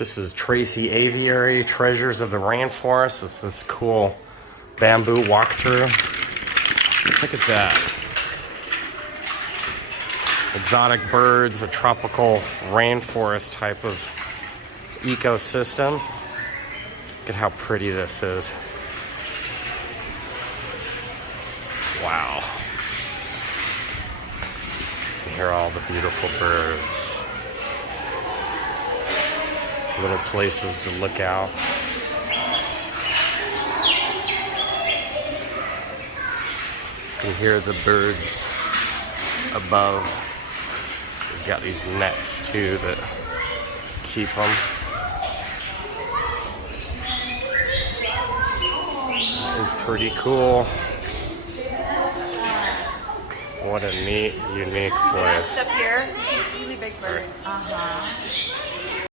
This is Tracy Aviary, Treasures of the Rainforest. It's this cool bamboo walkthrough. Look at that. Exotic birds, a tropical rainforest type of ecosystem. Look at how pretty this is. Wow. You can hear all the beautiful birds. Little places to look out. You can hear the birds above. He's got these nets too that keep them. This is pretty cool. What a neat, unique place. Up here, these really big birds.